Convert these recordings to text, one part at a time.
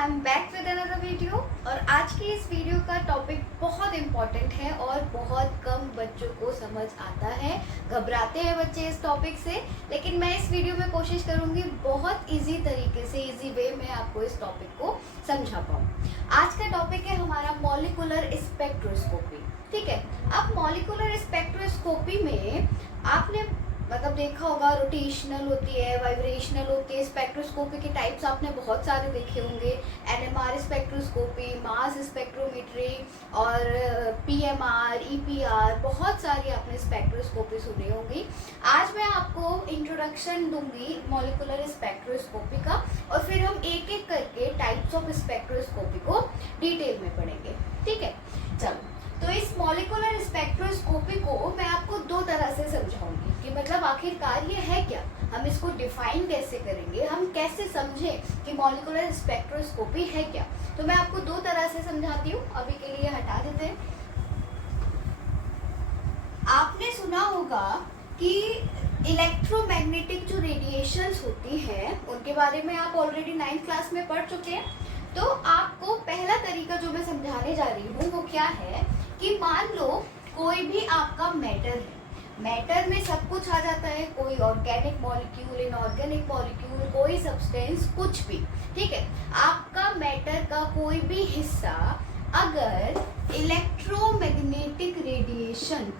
I am back with another video. और आज की इस वीडियो का टॉपिक बहुत इम्पॉर्टेंट है और बहुत कम बच्चों को समझ आता है। घबराते हैं बच्चे इस टॉपिक से, लेकिन मैं इस वीडियो में कोशिश करूंगी बहुत इजी तरीके से, इजी वे में आपको इस टॉपिक को समझा पाऊँ। आज का टॉपिक है हमारा मॉलिक्यूलर स्पेक्ट्रोस्कोपी। ठीक है, अब मॉलिक्यूलर स्पेक्ट्रोस्कोपी में आपने देखा होगा, रोटेशनल होती है, वाइब्रेशनल होती है। स्पेक्ट्रोस्कोपी के टाइप्स आपने बहुत सारे देखे होंगे, एनएमआर स्पेक्ट्रोस्कोपी, मास स्पेक्ट्रोमेट्री और पीएमआर, ईपीआर, बहुत सारी आपने स्पेक्ट्रोस्कोपी सुनी होंगी। आज मैं आपको इंट्रोडक्शन दूंगी मॉलिक्यूलर स्पेक्ट्रोस्कोपी का और फिर हम एक एक करके टाइप्स ऑफ स्पेक्ट्रोस्कोपी को डिटेल में पढ़ेंगे। ठीक है, चलो। तो इस मॉलिक्यूलर स्पेक्ट्रोस्कोपी को मैं आपको दो तरह से समझाऊंगी कि आखिरकार ये है क्या, हम इसको डिफाइन कैसे करेंगे, हम कैसे समझें कि मॉलिक्यूलर स्पेक्ट्रोस्कोपी है क्या। तो मैं आपको दो तरह से समझाती हूँ, अभी के लिए हटा देते हैं। आपने सुना होगा कि इलेक्ट्रोमैग्नेटिक जो रेडिएशंस होती हैं उनके बारे में आप ऑलरेडी 9th क्लास में पढ़ चुके हैं। तो आपको पहला तरीका जो मैं समझाने जा रही हूँ वो क्या है कि मान लो कोई भी आपका मैटर है, मैटर में सब कुछ आ जाता है, कोई ऑर्गेनिक मॉलिक्यूल, इनऑर्गेनिक मॉलिक्यूल, कोई सब्सटेंस, कुछ भी। ठीक है, आपका मैटर का कोई भी हिस्सा अगर इलेक्ट्रोमैग्नेटिक रेडिएशन,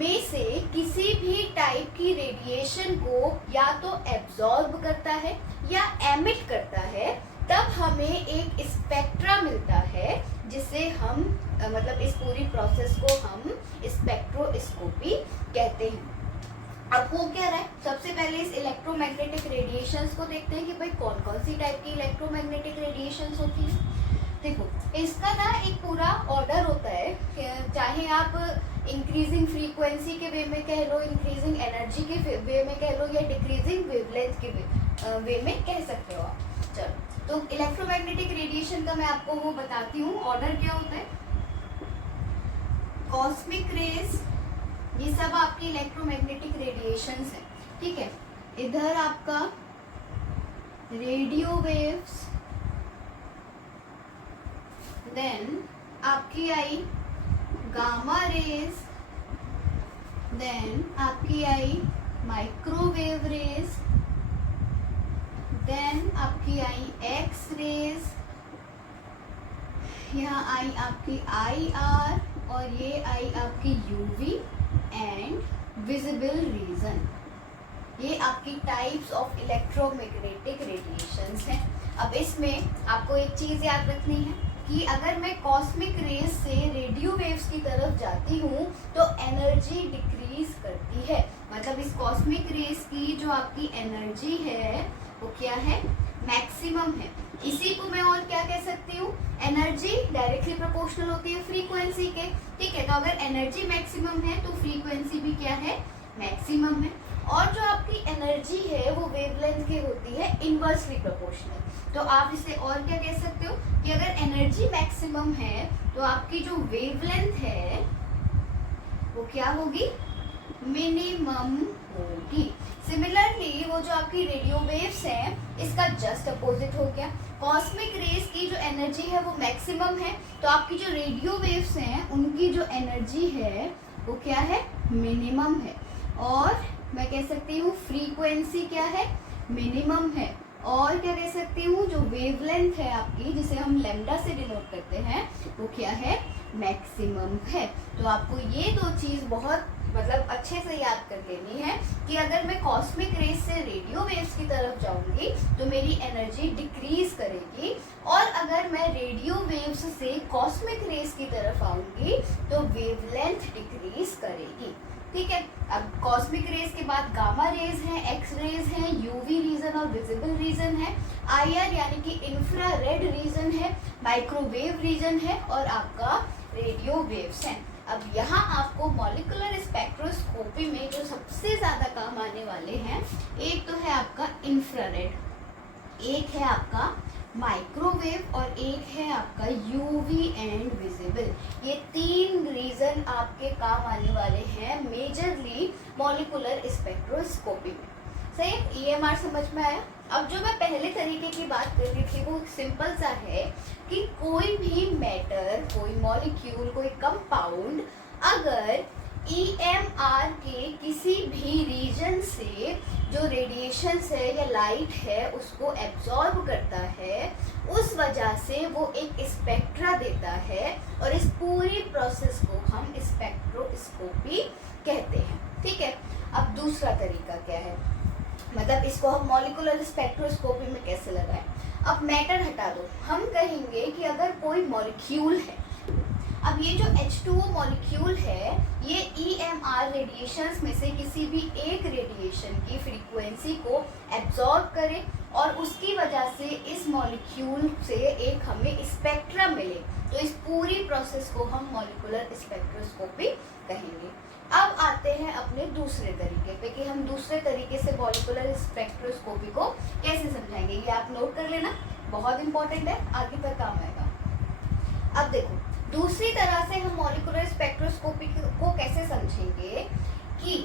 में से किसी भी टाइप की रेडिएशन को या तो एब्जॉर्ब करता है या एमिट करता है, तब हमें एक स्पेक्ट्रा मिलता है जिसे हम इस पूरी प्रोसेस को हम स्पेक्ट्रोस्कोपी कहते हैं। अब वो क्या रहा है, सबसे पहले इस इलेक्ट्रोमैग्नेटिक रेडिएशंस को देखते हैं कि भाई कौन कौन सी टाइप की इलेक्ट्रोमैग्नेटिक रेडिएशंस होती है। देखो, इसका ना एक पूरा ऑर्डर होता है, चाहे आप इंक्रीजिंग फ्रीक्वेंसी के वे में कह लो, इंक्रीजिंग एनर्जी के वे में कह लो, या डिक्रीजिंग वेवलेंथ के वे में कह सकते हो आप। चलो, तो इलेक्ट्रोमैग्नेटिक रेडिएशन का मैं आपको वो बताती हूँ, ऑर्डर क्या होता है। कॉस्मिक रेज, ये सब आपकी इलेक्ट्रोमैग्नेटिक रेडिएशंस है। ठीक है, इधर आपका रेडियो वेव्स, देन आपकी आई गामा रेज, देन आपकी आई माइक्रोवेव रेज, देन आपकी आई एक्स रेज, यहाँ आई आपकी आई आर, और ये आई आपकी यूवी एंड विजिबल रीजन। ये आपकी टाइप्स ऑफ इलेक्ट्रोमैग्नेटिक रेडिएशंस हैं। अब इसमें आपको एक चीज़ याद रखनी है कि अगर मैं कॉस्मिक रेज से रेडियो वेव्स की तरफ जाती हूँ तो एनर्जी डिक्रीज करती है। इस कॉस्मिक रेज की जो आपकी एनर्जी है वो क्या है, मैक्सिमम है। इसी को मैं और क्या कह सकती हूँ, एनर्जी डायरेक्टली प्रोपोर्शनल होती है फ्रीक्वेंसी के। ठीक है, तो अगर एनर्जी मैक्सिमम है तो फ्रीक्वेंसी भी क्या है, मैक्सिमम है। और जो आपकी एनर्जी है वो वेवलेंथ की होती है इनवर्सली प्रोपोर्शनल। तो आप इसे और क्या कह सकते हो कि अगर एनर्जी मैक्सिमम है तो आपकी जो वेवलेंथ है वो क्या होगी, मिनिमम होगी। सिमिलरली वो जो आपकी रेडियो वेव्स हैं इसका जस्ट अपोजिट हो गया। कॉस्मिक रेज की जो एनर्जी है वो मैक्सिमम है, तो आपकी जो रेडियो वेव्स हैं उनकी जो एनर्जी है वो क्या है, मिनिमम है। और मैं कह सकती हूँ फ्रीक्वेंसी क्या है, मिनिमम है। और क्या कह सकती हूँ, जो वेवलेंथ है आपकी, जिसे हम लैम्डा से डिनोट करते हैं, वो क्या है, मैक्सिमम है। तो आपको ये दो चीज़ बहुत अच्छे से याद कर लेनी है कि अगर मैं कॉस्मिक रेज से रेडियो वेव्स की तरफ जाऊंगी तो मेरी एनर्जी डिक्रीज करेगी, और अगर मैं रेडियो वेव्स से कॉस्मिक रेज की तरफ आऊंगी तो वेवलेंथ डिक्रीज करेगी। ठीक है, अब कॉस्मिक रेज के बाद गामा रेज हैं, एक्स रेज हैं, यूवी रीजन और विजिबल रीजन है, आईआर यानी कि इंफ्रारेड रीजन है, माइक्रोवेव रीजन है, और आपका रेडियो वेव्स हैं। अब यहाँ आपको मॉलिक्यूलर स्पेक्ट्रोस्कोपी में जो सबसे ज़्यादा काम आने वाले हैं, एक तो है आपका इंफ्रारेड, एक है आपका माइक्रोवेव और एक है आपका यूवी एंड विजिबल। ये 3 रीजन आपके काम आने वाले हैं मेजरली मॉलिक्यूलर स्पेक्ट्रोस्कोपी में। सही, ईएमआर समझ में आया। अब जो मैं पहले तरीके की बात कर रही थी वो सिंपल सा है कि कोई भी मैटर, कोई मॉलिक्यूल, कोई कंपाउंड अगर ईएमआर के किसी भी रीजन से जो रेडिएशन है या लाइट है उसको एब्जॉर्ब करता है, उस वजह से वो एक स्पेक्ट्रा देता है और इस पूरी प्रोसेस को हम स्पेक्ट्रोस्कोपी कहते हैं। ठीक है, अब दूसरा तरीका क्या है, मतलब इसको हम मॉलिक्यूलर स्पेक्ट्रोस्कोपी में कैसे लगाएं। अब मैटर हटा दो, हम कहेंगे कि अगर कोई मॉलिक्यूल है, अब ये जो H2O मॉलिक्यूल है ये EMR रेडिएशंस में से किसी भी एक रेडिएशन की फ्रीक्वेंसी को एब्जॉर्ब करे और उसकी वजह से इस मॉलिक्यूल से एक हमें स्पेक्ट्रा मिले, तो इस पूरी प्रोसेस को हम मॉलिक्यूलर स्पेक्ट्रोस्कोपी कहेंगे। अब आते हैं अपने दूसरे तरीके पे कि हम दूसरे तरीके से मॉलिक्यूलर स्पेक्ट्रोस्कोपी को कैसे समझाएंगे। ये आप नोट कर लेना, बहुत इंपॉर्टेंट है, आगे तक काम आएगा। अब देखो, दूसरी तरह से हम मॉलिक्यूलर स्पेक्ट्रोस्कोपी को कैसे समझेंगे कि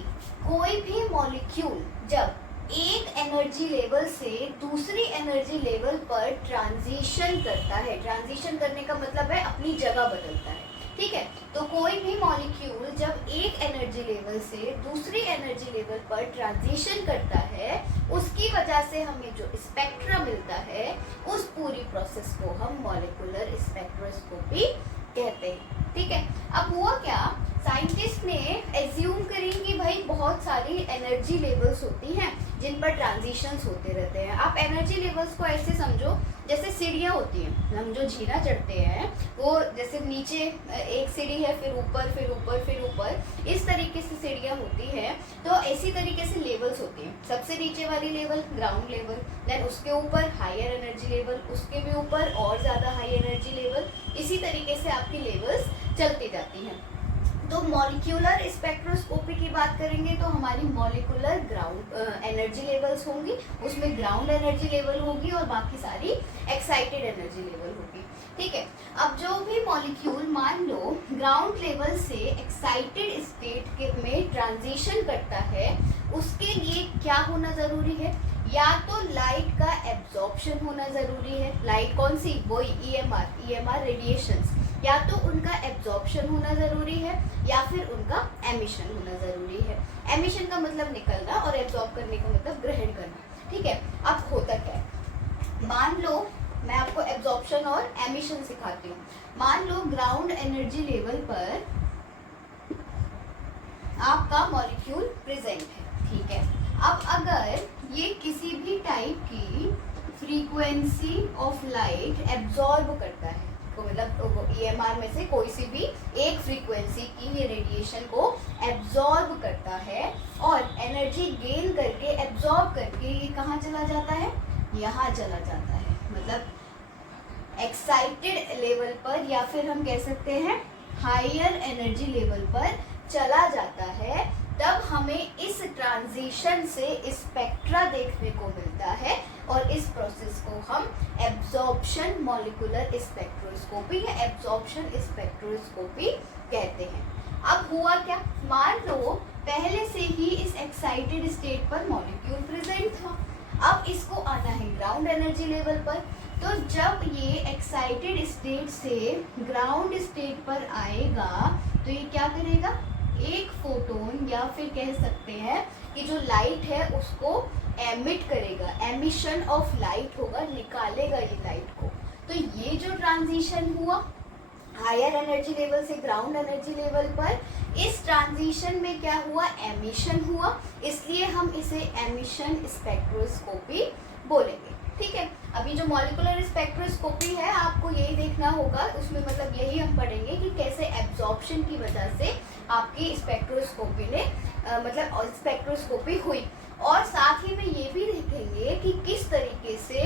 कोई भी मॉलिक्यूल जब एक एनर्जी लेवल से दूसरी एनर्जी लेवल पर ट्रांजिशन करता है, ट्रांजिशन करने का मतलब है अपनी जगह बदलता है। ठीक है, तो कोई भी मॉलिक्यूल जब एक एनर्जी लेवल से दूसरी एनर्जी लेवल पर ट्रांजिशन करता है, उसकी वजह से हमें जो स्पेक्ट्रा मिलता है, उस पूरी प्रोसेस को हम मॉलिक्यूलर स्पेक्ट्रोस्कोपी कहते हैं। ठीक है, अब हुआ क्या, साइंटिस्ट ने एज्यूम करी कि भाई बहुत सारी एनर्जी लेवल्स होती हैं जिन पर ट्रांजिशंस होते रहते हैं। आप एनर्जी लेवल्स को ऐसे समझो जैसे सीढ़ियाँ होती हैं, हम जो जीना चढ़ते हैं वो जैसे नीचे एक सीढ़ी है, फिर ऊपर, फिर ऊपर, फिर ऊपर, इस तरीके से सीढ़ियाँ होती हैं। तो इसी तरीके से लेवल्स होती हैं, सबसे नीचे वाली लेवल ग्राउंड लेवल, देन उसके ऊपर हायर एनर्जी लेवल, उसके भी ऊपर और ज़्यादा हाई एनर्जी लेवल, इसी तरीके से आपकी लेवल्स चलती जाती हैं। तो मॉलिक्यूलर स्पेक्ट्रोस्कोपी की बात करेंगे तो हमारी मॉलिक्यूलर ग्राउंड एनर्जी लेवल्स होंगी, उसमें ग्राउंड एनर्जी लेवल होगी और बाकी सारी एक्साइटेड एनर्जी लेवल होगी। ठीक है, अब जो भी मॉलिक्यूल मान लो ग्राउंड लेवल से एक्साइटेड स्टेट में ट्रांजिशन करता है, उसके लिए क्या होना ज़रूरी है, या तो लाइट का एब्जॉर्प्शन होना ज़रूरी है, लाइट कौन सी, वही ईएमआर रेडिएशंस, या तो उनका एब्जॉर्प्शन होना ज़रूरी है या फिर उनका एमिशन होना ज़रूरी है। एमिशन का मतलब निकलना और एब्जॉर्ब करने का मतलब ग्रहण करना। ठीक है, अब होता क्या है, मान लो मैं आपको एब्जॉर्प्शन और एमिशन सिखाती हूँ। मान लो ग्राउंड एनर्जी लेवल पर आपका मॉलिक्यूल प्रेजेंट है। ठीक है, अब अगर ये किसी भी टाइप की फ्रीक्वेंसी ऑफ लाइट एब्जॉर्ब करता है, तो मतलब ईएमआर में से कोई सी भी एक फ्रीक्वेंसी की ये रेडिएशन को एब्जॉर्ब करता है और एनर्जी गेन करके एब्जॉर्ब करके ये कहाँ चला जाता है, यहाँ चला जाता है, मतलब एक्साइटेड लेवल पर, या फिर हम कह सकते हैं हायर एनर्जी लेवल पर चला जाता है, तब हमें इस ट्रांजिशन से स्पेक्ट्रा देखने को मिलता है और इस प्रोसेस को हम एब्जॉर्प्शन मॉलिक्यूलर स्पेक्ट्रोस्कोपी या एब्जॉर्प्शन स्पेक्ट्रोस्कोपी कहते हैं। अब हुआ क्या, मान लो पहले से ही इस एक्साइटेड स्टेट पर मॉलिक्यूल प्रेजेंट था, अब इसको आना है ग्राउंड एनर्जी लेवल पर, तो जब ये एक्साइटेड स्टेट से ग्राउंड स्टेट पर आएगा तो ये क्या करेगा, एक फोटोन या फिर कह सकते हैं कि जो लाइट है उसको एमिट करेगा, एमिशन ऑफ लाइट होगा, निकालेगा ये लाइट को। तो ये जो ट्रांजिशन हुआ हायर एनर्जी लेवल से ग्राउंड एनर्जी लेवल पर, इस ट्रांजिशन में क्या हुआ, एमिशन हुआ, इसलिए हम इसे एमिशन स्पेक्ट्रोस्कोपी बोलेंगे। ठीक है, अभी जो मॉलिक्यूलर स्पेक्ट्रोस्कोपी है आपको यही देखना होगा, उसमें मतलब यही हम पढ़ेंगे कि कैसे एब्जॉर्प्शन की वजह से आपकी स्पेक्ट्रोस्कोपी ने मतलब स्पेक्ट्रोस्कोपी हुई, और साथ ही में ये भी देखेंगे कि किस तरीके से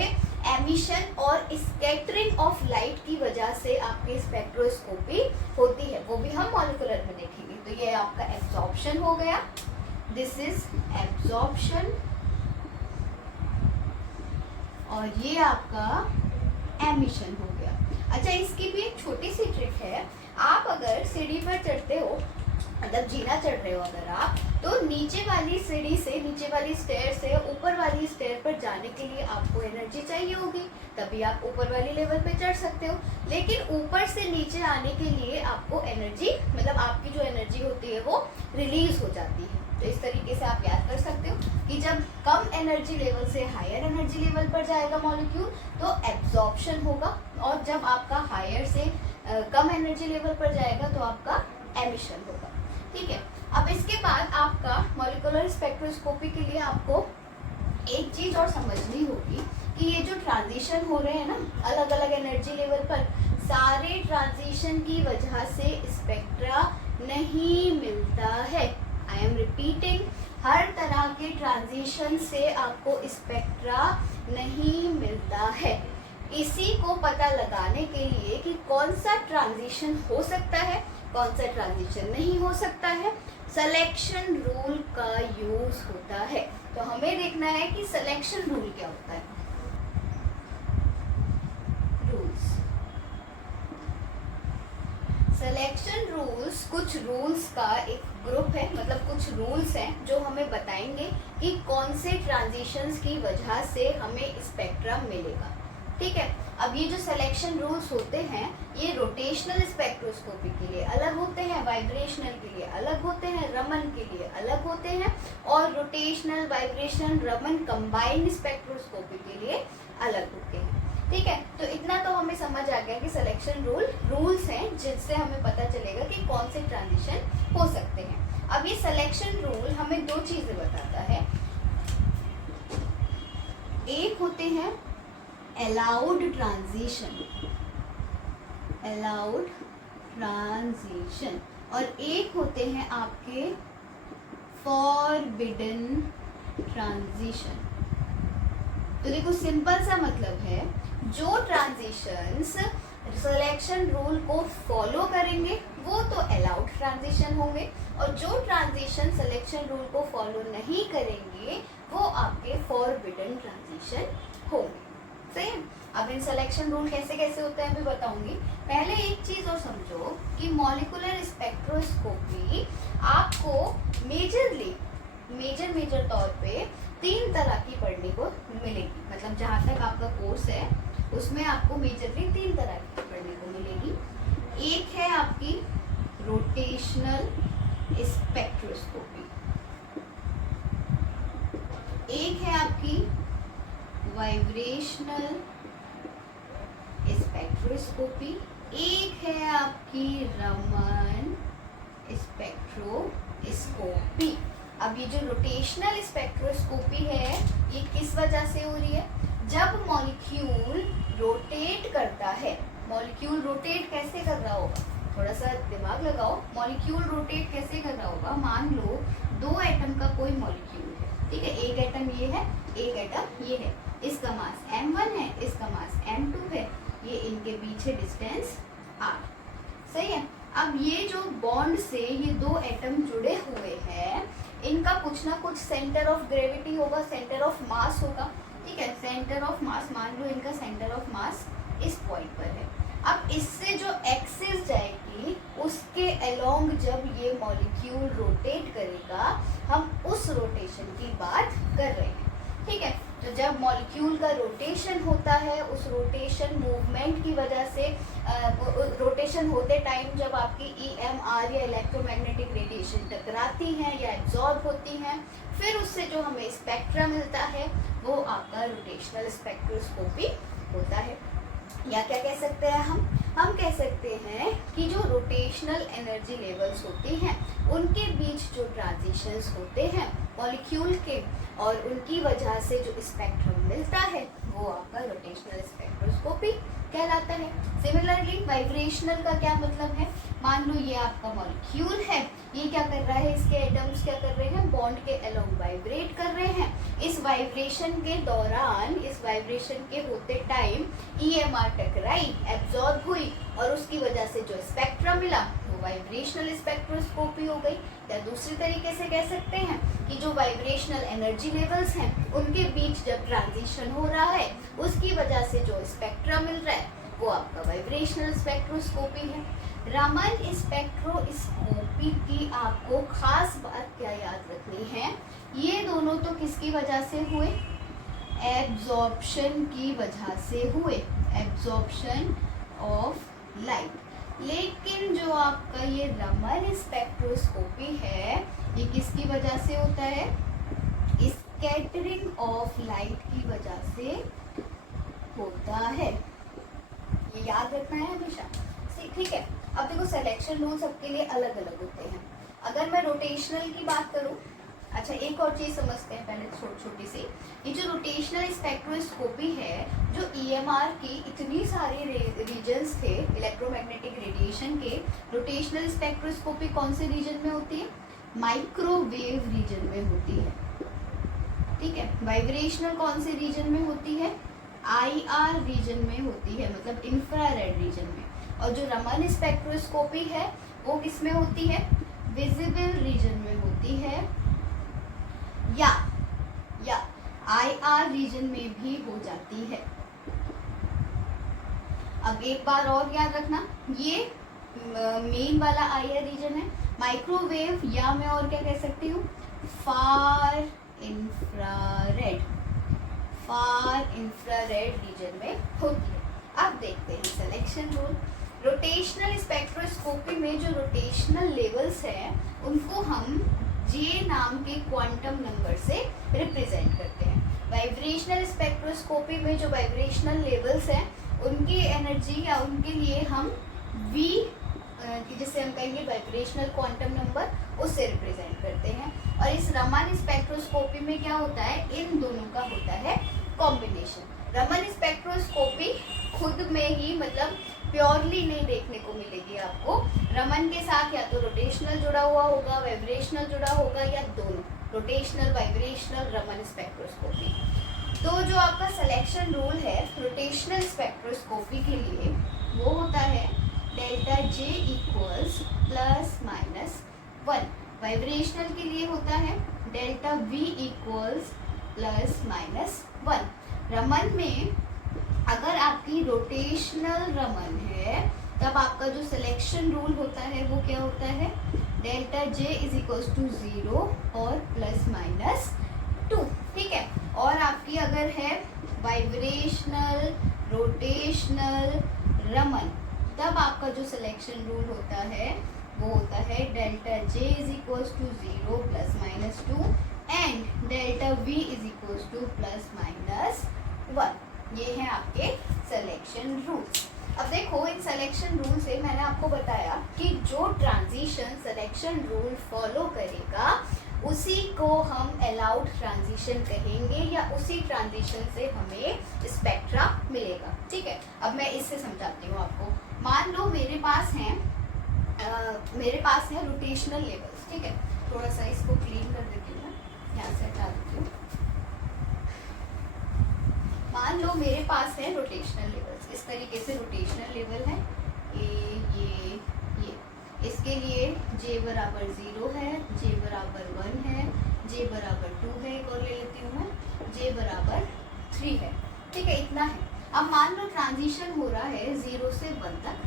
एमिशन और स्कैटरिंग ऑफ लाइट की वजह से आपकी स्पेक्ट्रोस्कोपी होती है, वो भी हम मॉलिक्यूलर में देखेंगे। तो ये आपका एब्जॉर्प्शन हो गया, दिस इज एब्जॉर्प्शन, और ये आपका एमिशन हो गया। अच्छा, इसकी भी एक छोटी सी ट्रिक है। आप अगर सीढ़ी पर चढ़ते हो, मतलब जीना चढ़ रहे हो अगर आप, तो नीचे वाली सीढ़ी से, नीचे वाली स्टेयर से ऊपर वाली स्टेयर पर जाने के लिए आपको एनर्जी चाहिए होगी, तभी आप ऊपर वाली लेवल पे चढ़ सकते हो। लेकिन ऊपर से नीचे आने के लिए आपको एनर्जी, मतलब आपकी जो एनर्जी होती है वो रिलीज हो जाती है। तो इस तरीके से आप याद कर सकते हो कि जब कम एनर्जी लेवल से हायर एनर्जी लेवल पर जाएगा मॉलिक्यूल तो एब्जॉर्प्शन होगा, और जब आपका हायर से कम एनर्जी लेवल पर जाएगा तो आपका एमिशन होगा। ठीक है, अब इसके बाद आपका मॉलिक्यूलर स्पेक्ट्रोस्कोपी के लिए आपको एक चीज और समझनी होगी कि ये जो ट्रांजिशन हो रहे हैं ना अलग अलग एनर्जी लेवल पर, सारे ट्रांजिशन की वजह से स्पेक्ट्रा नहीं मिलता है। आई एम रिपीटिंग, हर तरह के ट्रांजिशन से आपको स्पेक्ट्रा नहीं मिलता है। इसी को पता लगाने के लिए कि कौन सा ट्रांजिशन हो सकता है, कौन सा ट्रांजिशन नहीं हो सकता है, सिलेक्शन रूल का यूज होता है। तो हमें देखना है कि सिलेक्शन रूल क्या होता है। रूल्स, सिलेक्शन रूल्स कुछ रूल्स का एक ग्रुप है, मतलब कुछ रूल्स हैं जो हमें बताएंगे कि कौन से ट्रांजिशंस की वजह से हमें स्पेक्ट्रम मिलेगा। ठीक है, अब ये जो सिलेक्शन रूल्स होते हैं ये रोटेशनल स्पेक्ट्रोस्कोपी के लिए अलग होते हैं, वाइब्रेशनल के लिए अलग होते हैं, रमन के लिए अलग होते हैं, और rotational, vibration, Raman combined spectroscopy के लिए अलग होते हैं। ठीक है, तो इतना तो हमें समझ आ गया कि सिलेक्शन रूल्स हैं जिससे हमें पता चलेगा कि कौन से ट्रांजिशन हो सकते हैं। अब ये सिलेक्शन रूल हमें दो चीजें बताता है। एक होते हैं अलाउड ट्रांजिशन, और एक होते हैं आपके फॉरबिडन ट्रांजिशन। तो देखो सिंपल सा मतलब है, जो ट्रांजिशंस सिलेक्शन रूल को फॉलो करेंगे वो तो अलाउड ट्रांजिशन होंगे, और जो ट्रांजिशन सिलेक्शन रूल को फॉलो नहीं करेंगे वो आपके फॉरबिडन ट्रांजिशन होंगे। सही है। अब इन सिलेक्शन रूल कैसे कैसे होते हैं भी बताऊंगी। पहले एक चीज और समझो कि मॉलिक्यूलर स्पेक्ट्रोस्कोपी आपको मेजर तौर पे 3 तरह की पढ़ने को मिलेगी। मतलब जहाँ तक आपका कोर्स है उसमें आपको मेजरली 3 तरह की पढ़ने को मिलेगी। एक है आपकी रोटेशनल स्पेक्ट्रोस्कोपी, एक है आपकी वाइब्रेशनल स्पेक्ट्रोस्कोपी, एक है आपकी रमन स्पेक्ट्रोस्कोपी। अब ये जो रोटेशनल स्पेक्ट्रोस्कोपी है ये किस वजह से हो रही है? जब मॉलिक्यूल रोटेट करता है, मॉलिक्यूल रोटेट कैसे कर रहा होगा, थोड़ा सा दिमाग लगाओ। मॉलिक्यूल रोटेट कैसे कर रहा होगा? मान लो 2 एटम का कोई मॉलिक्यूल है, ठीक है, एक एटम ये है, एक एटम ये है, इसका मास m1 है, इसका मास m2 है, ये इनके बीच है डिस्टेंस r। सही है। अब ये जो बॉन्ड से ये 2 एटम जुड़े हुए हैं, इनका कुछ ना कुछ सेंटर ऑफ ग्रेविटी होगा, सेंटर ऑफ मास होगा। ठीक है, सेंटर ऑफ मास, मान लो इनका सेंटर ऑफ मास इस पॉइंट पर है। अब इससे जो एक्सिस जाएगी उसके अलोंग जब ये मॉलिक्यूल रोटेट करेगा, हम उस रोटेशन की बात कर रहे हैं। ठीक है, तो जब मॉलिक्यूल का रोटेशन होता है, उस रोटेशन मूवमेंट की वजह से रोटेशन होते टाइम जब आपकी EMR या इलेक्ट्रोमैग्नेटिक रेडिएशन टकराती हैं या एब्जॉर्ब होती हैं, फिर उससे जो हमें स्पेक्ट्रा मिलता है वो आपका रोटेशनल स्पेक्ट्रोस्कोपी होता है। या क्या कह सकते हैं हम कह सकते हैं कि जो रोटेशनल एनर्जी लेवल्स होती हैं उनके बीच जो ट्रांजिशंस होते हैं मॉलिक्यूल के, और उनकी वजह से जो स्पेक्ट्रम मिलता है वो आपका रोटेशनल स्पेक्ट्रोस्कोपी कहलाता है। सिमिलरली वाइब्रेशनल का क्या मतलब है? मान लो ये आपका मॉलिक्यूल है, ये क्या कर रहा है, इसके एटम्स क्या कर रहे हैं, बॉन्ड के अलोंग वाइब्रेट कर रहे हैं। इस वाइब्रेशन के दौरान, इस वाइब्रेशन के होते टाइम EMR टकराई, एब्जॉर्ब हुई, और उसकी वजह से जो स्पेक्ट्रम मिला वो वाइब्रेशनल स्पेक्ट्रोस्कोपी हो गई, या दूसरी तरीके से कह सकते हैं कि जो वाइब्रेशनल एनर्जी लेवल्स हैं उनके बीच जब ट्रांजिशन हो रहा है उसकी वजह से जो स्पेक्ट्रा मिल रहा है वो आपका वाइब्रेशनल स्पेक्ट्रोस्कोपी है। रमन स्पेक्ट्रोस्कोपी की आपको खास बात क्या याद रखनी है, ये दोनों तो किसकी वजह से हुए, एब्जॉर्प्शन की वजह से हुए, एब्जॉर्प्शन ऑफ लाइट। लेकिन जो आपका ये रमन स्पेक्ट्रोस्कोपी है ये किसकी वजह से होता है, स्कैटरिंग ऑफ लाइट की वजह से होता है, ये याद रखना है हमेशा। ठीक है, अब देखो सिलेक्शन रूल सबके लिए अलग अलग होते हैं। अगर मैं रोटेशनल की बात करूं, अच्छा एक और चीज समझते हैं पहले छोटी सी, ये जो रोटेशनल स्पेक्ट्रोस्कोपी है, जो ईएमआर की इतनी सारी रीजन्स थे इलेक्ट्रोमैग्नेटिक रेडिएशन के, रोटेशनल स्पेक्ट्रोस्कोपी कौन से रीजन में होती है, माइक्रोवेव रीजन में होती है। ठीक है, वाइब्रेशनल कौन से रीजन में होती है, आईआर रीजन में होती है, मतलब इंफ्रारेड रीजन में। और जो रमन स्पेक्ट्रोस्कोपी है वो किस में होती है, विजिबल रीजन में होती है, या आईआर रीजन में भी हो जाती है। अब एक बार और याद रखना, ये मेन वाला आईआर रीजन है, माइक्रोवेव या मैं और क्या कह सकती हूँ, फार इंफ्रारेड रीजन में होती है। अब देखते हैं सिलेक्शन रूल। रोटेशनल स्पेक्ट्रोस्कोपी में जो रोटेशनल लेवल्स हैं उनको हम जे नाम के क्वांटम नंबर से रिप्रेजेंट करते हैं। वाइब्रेशनल स्पेक्ट्रोस्कोपी में जो वाइब्रेशनल लेवल्स हैं उनकी एनर्जी या उनके लिए हम वी, जिसे हम कहेंगे वाइब्रेशनल क्वांटम नंबर, उससे रिप्रेजेंट करते हैं। और इस रमन स्पेक्ट्रोस्कोपी में क्या होता है, इन दोनों का होता है कॉम्बिनेशन। रमन स्पेक्ट्रोस्कोपी खुद में ही मतलब प्योरली नहीं देखने को मिलेगी आपको, रमन के साथ या तो रोटेशनल जुड़ा हुआ होगा, वाइब्रेशनल जुड़ा होगा, या दोनों, रोटेशनल वाइब्रेशनल रमन स्पेक्ट्रोस्कोपी। तो जो आपका सिलेक्शन रूल है रोटेशनल स्पेक्ट्रोस्कोपी के लिए वो होता है डेल्टा जे इक्वल्स ±1। वाइब्रेशनल के लिए होता है डेल्टा वी इक्वल्स ±1। रमन में अगर आपकी रोटेशनल रमन है तब आपका जो सिलेक्शन रूल होता है वो क्या होता है, delta J is equals to 0 और ±2। ठीक है, और आपकी अगर है वाइब्रेशनल रोटेशनल रमन तब आपका जो सिलेक्शन रूल होता है वो होता है delta J is equals to 0 ±2 and delta V is equals to ±1। ये हैं आपके सिलेक्शन रूल्स। अब देखो इन सिलेक्शन रूल से मैंने आपको बताया कि जो ट्रांजिशन सिलेक्शन रूल फॉलो करेगा उसी को हम अलाउड ट्रांजिशन कहेंगे, या उसी ट्रांजिशन से हमें स्पेक्ट्रा मिलेगा। ठीक है, अब मैं इससे समझाती हूँ आपको। मान लो मेरे पास है रोटेशनल लेवल्स। ठीक है, थोड़ा सा इसको क्लीन कर देती हूँ, यहाँ से हटा देती हूँ। मान लो मेरे पास है रोटेशनल लेवल्स, इस तरीके से रोटेशनल लेवल है ये। इसके लिए j बराबर 0 है, j बराबर 1 है, j बराबर 2 है, एक और ले लेती हूँ मैं, j बराबर 3 है। ठीक है, इतना है। अब मान लो ट्रांजिशन हो रहा है 0 से 1 तक,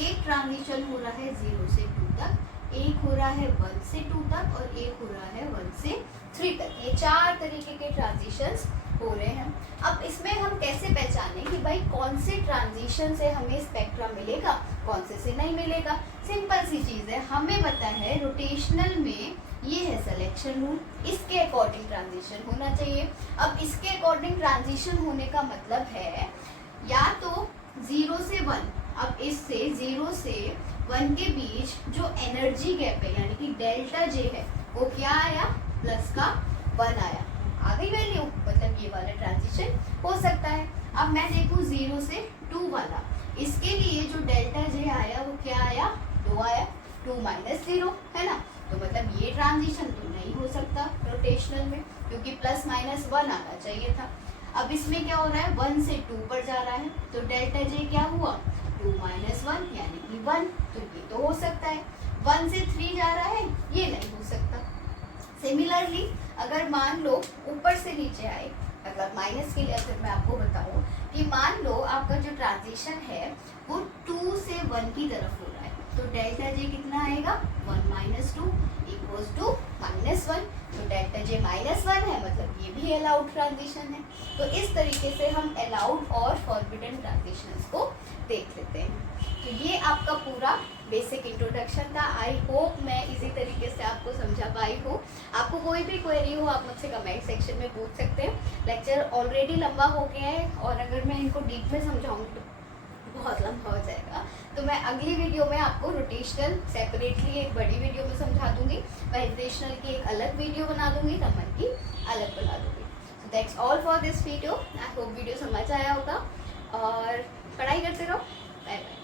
एक ट्रांजिशन हो रहा है 0 से 2 तक, एक हो रहा है 1 से 2 तक, और एक हो रहा है 1 से 3 तक। ये 4 तरीके के ट्रांजिशंस हो रहे हैं। अब इसमें हम कैसे पहचानें कि भाई कौन से ट्रांजिशन से हमें स्पेक्ट्रा मिलेगा, कौन से नहीं मिलेगा। सिंपल सी चीज़ है, हमें पता है रोटेशनल में ये है सिलेक्शन रूल, इसके अकॉर्डिंग ट्रांजिशन होना चाहिए। अब इसके अकॉर्डिंग ट्रांजिशन होने का मतलब है या तो 0 से 1, अब इससे 0 से 1 के बीच जो एनर्जी गैप है यानी कि डेल्टा जे है वो क्या आया, प्लस का 1 आया, आ गई वैल्यू, मतलब ये वाला ट्रांजिशन हो सकता है। अब मैं देखूँ 0 से 2 वाला, इसके लिए जो डेल्टा जे आया वो क्या आया, 2 आया, 2 - 0 है ना, तो मतलब ये ट्रांजिशन तो नहीं हो सकता रोटेशनल में, क्योंकि ±1 आना चाहिए था। अब इसमें क्या हो रहा है, 1 से 2 पर जा रहा है, तो डेल्टा जे क्या हुआ, 2 - 1 यानी कि 1, तो ये तो हो सकता है। 1 से 3 जा रहा है, ये नहीं हो सकता। सिमिलरली अगर मान लो ऊपर से नीचे आए, मतलब माइनस के लिए अगर मैं आपको बताऊं कि मान लो आपका जो ट्रांजिशन है वो 2 से 1 की तरफ हो रहा है, तो डेल्टा जे कितना आएगा 1 माइनस 2 इक्वल्स टू -1। तो डेल्टा जे -1 है, मतलब ये भी अलाउड ट्रांजिशन है। तो इस तरीके से हम अलाउड और फॉरबिडन ट्रांजिशंस को देख लेते हैं। तो ये आपका पूरा बेसिक इंट्रोडक्शन था। आई होप मैं इसी तरीके से आपको समझा पाई हूँ। आपको कोई भी क्वेरी हो आप मुझसे कमेंट सेक्शन में पूछ सकते हैं। लेक्चर ऑलरेडी लंबा हो गया है और अगर मैं इनको डीप में समझाऊंगी तो बहुत लंबा हो जाएगा। तो मैं अगली वीडियो में आपको रोटेशनल सेपरेटली एक बड़ी वीडियो में समझा दूंगी, वाइब्रेशनल की एक अलग वीडियो बना दूंगी, रमन की अलग बना दूंगी। So that's all for this video. I hope video समझ आया होगा और पढ़ाई करते रहो। Bye bye.